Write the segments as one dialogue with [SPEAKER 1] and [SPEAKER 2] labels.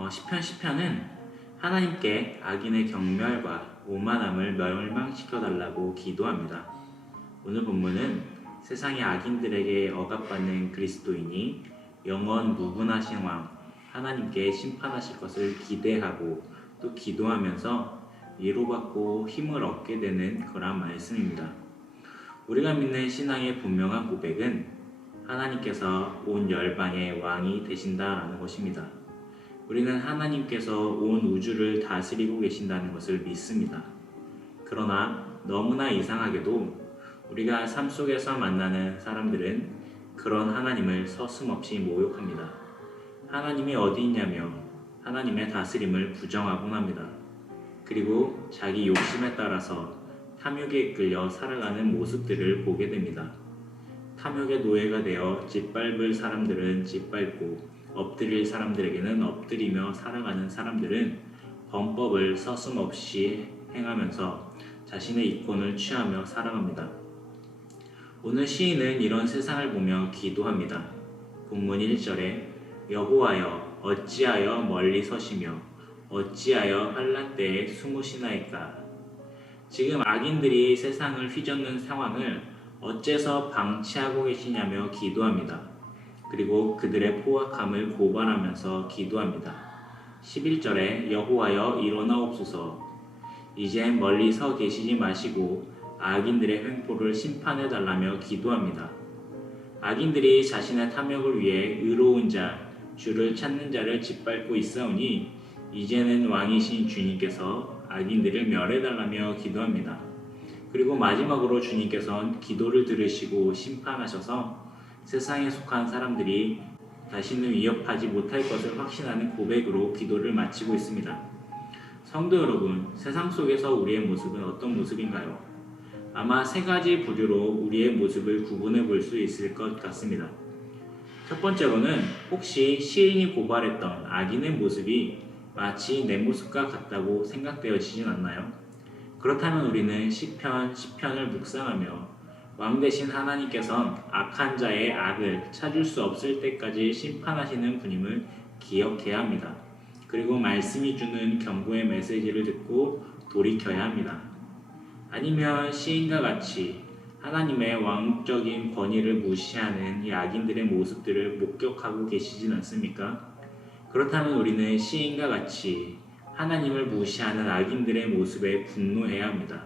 [SPEAKER 1] 어, 시편 시편은 하나님께 악인의 경멸과 오만함을 멸망시켜 달라고 기도합니다. 오늘 본문은 세상의 악인들에게 억압받는 그리스도인이 영원 무분하신 왕 하나님께 심판하실 것을 기대하고 또 기도하면서 위로받고 힘을 얻게 되는 그러한 말씀입니다. 우리가 믿는 신앙의 분명한 고백은 하나님께서 온 열방의 왕이 되신다라는 것입니다. 우리는 하나님께서 온 우주를 다스리고 계신다는 것을 믿습니다. 그러나 너무나 이상하게도 우리가 삶 속에서 만나는 사람들은 그런 하나님을 서슴없이 모욕합니다. 하나님이 어디 있냐며 하나님의 다스림을 부정하곤 합니다. 그리고 자기 욕심에 따라서 탐욕에 이끌려 살아가는 모습들을 보게 됩니다. 탐욕의 노예가 되어 짓밟을 사람들은 짓밟고 엎드릴 사람들에게는 엎드리며 살아가는 사람들은 범법을 서슴없이 행하면서 자신의 이권을 취하며 살아갑니다. 오늘 시인은 이런 세상을 보며 기도합니다. 본문 1절에 여호와여 어찌하여 멀리 서시며 어찌하여 환란 때에 숨으시나이까 지금 악인들이 세상을 휘젓는 상황을 어째서 방치하고 계시냐며 기도합니다. 그리고 그들의 포악함을 고발하면서 기도합니다. 11절에 여호와여 일어나옵소서 이제 멀리 서 계시지 마시고 악인들의 횡포를 심판해 달라며 기도합니다. 악인들이 자신의 탐욕을 위해 의로운 자, 주를 찾는 자를 짓밟고 있사오니 이제는 왕이신 주님께서 악인들을 멸해 달라며 기도합니다. 그리고 마지막으로 주님께서는 기도를 들으시고 심판하셔서 세상에 속한 사람들이 다시는 위협하지 못할 것을 확신하는 고백으로 기도를 마치고 있습니다. 성도 여러분, 세상 속에서 우리의 모습은 어떤 모습인가요? 아마 세 가지 부류로 우리의 모습을 구분해 볼 수 있을 것 같습니다. 첫 번째로는 혹시 시인이 고발했던 악인의 모습이 마치 내 모습과 같다고 생각되어지진 않나요? 그렇다면 우리는 시편, 시편을 묵상하며 왕 대신 하나님께선 악한 자의 악을 찾을 수 없을 때까지 심판하시는 분임을 기억해야 합니다. 그리고 말씀이 주는 경고의 메시지를 듣고 돌이켜야 합니다. 아니면 시인과 같이 하나님의 왕적인 권위를 무시하는 이 악인들의 모습들을 목격하고 계시진 않습니까? 그렇다면 우리는 시인과 같이 하나님을 무시하는 악인들의 모습에 분노해야 합니다.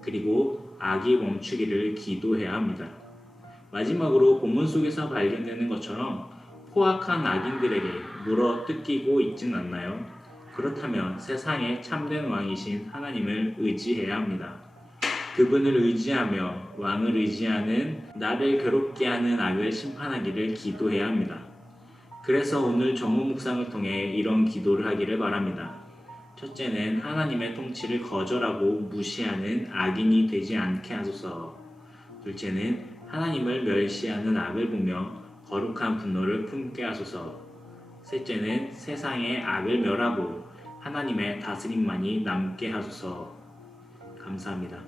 [SPEAKER 1] 그리고 악이 멈추기를 기도해야 합니다. 마지막으로 본문 속에서 발견되는 것처럼 포악한 악인들에게 물어 뜯기고 있진 않나요? 그렇다면 세상의 참된 왕이신 하나님을 의지해야 합니다. 그분을 의지하며 왕을 의지하는 나를 괴롭게 하는 악을 심판하기를 기도해야 합니다. 그래서 오늘 정무 묵상을 통해 이런 기도를 하기를 바랍니다. 첫째는 하나님의 통치를 거절하고 무시하는 악인이 되지 않게 하소서. 둘째는 하나님을 멸시하는 악을 보며 거룩한 분노를 품게 하소서. 셋째는 세상의 악을 멸하고 하나님의 다스림만이 남게 하소서. 감사합니다.